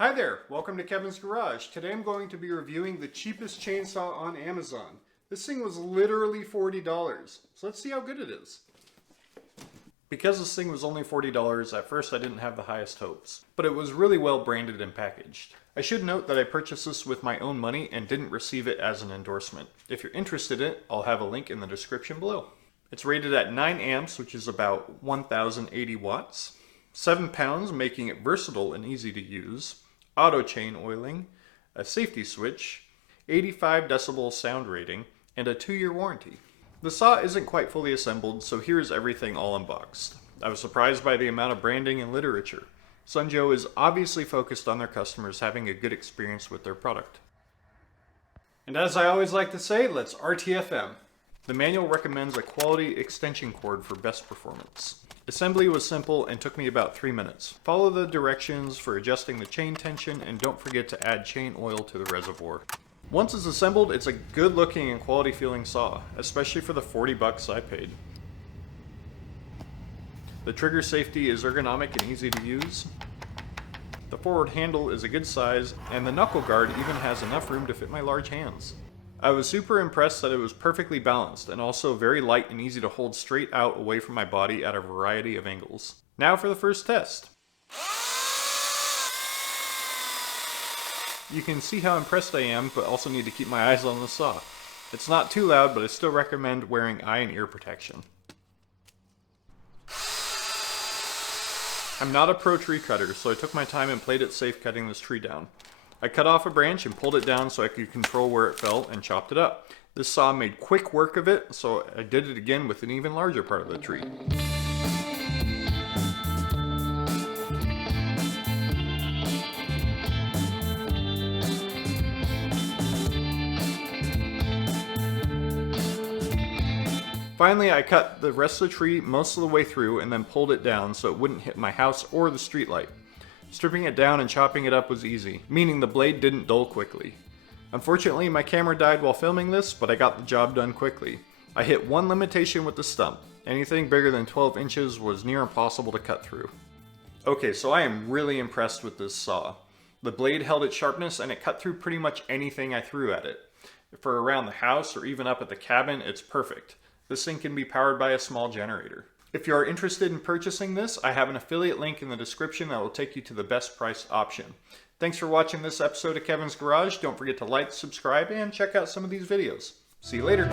Hi there, welcome to Kevin's Garage. Today I'm going to be reviewing the cheapest chainsaw on Amazon. This thing was literally $40, so let's see how good it is. Because this thing was only $40, at first I didn't have the highest hopes, but it was really well branded and packaged. I should note that I purchased this with my own money and didn't receive it as an endorsement. If you're interested in it, I'll have a link in the description below. It's rated at 9 amps, which is about 1080 watts, 7 pounds, making it versatile and easy to use, auto chain oiling, a safety switch, 85 decibel sound rating, and a 2-year warranty. The saw isn't quite fully assembled, so here's everything all unboxed. I was surprised by the amount of branding and literature. SunJoe is obviously focused on their customers having a good experience with their product. And as I always like to say, let's RTFM. The manual recommends a quality extension cord for best performance. Assembly was simple and took me about 3 minutes. Follow the directions for adjusting the chain tension and don't forget to add chain oil to the reservoir. Once it's assembled, it's a good looking and quality feeling saw, especially for the $40 I paid. The trigger safety is ergonomic and easy to use. The forward handle is a good size, and the knuckle guard even has enough room to fit my large hands. I was super impressed that it was perfectly balanced and also very light and easy to hold straight out away from my body at a variety of angles. Now for the first test. You can see how impressed I am, but also need to keep my eyes on the saw. It's not too loud, but I still recommend wearing eye and ear protection. I'm not a pro tree cutter, so I took my time and played it safe cutting this tree down. I cut off a branch and pulled it down so I could control where it fell and chopped it up. This saw made quick work of it, so I did it again with an even larger part of the tree. Finally, I cut the rest of the tree most of the way through and then pulled it down so it wouldn't hit my house or the streetlight. Stripping it down and chopping it up was easy, meaning the blade didn't dull quickly. Unfortunately, my camera died while filming this, but I got the job done quickly. I hit one limitation with the stump. Anything bigger than 12 inches was near impossible to cut through. Okay, so I am really impressed with this saw. The blade held its sharpness and it cut through pretty much anything I threw at it. For around the house or even up at the cabin, it's perfect. This thing can be powered by a small generator. If you are interested in purchasing this, I have an affiliate link in the description that will take you to the best price option. Thanks for watching this episode of Kevin's Garage. Don't forget to like, subscribe, and check out some of these videos. See you later.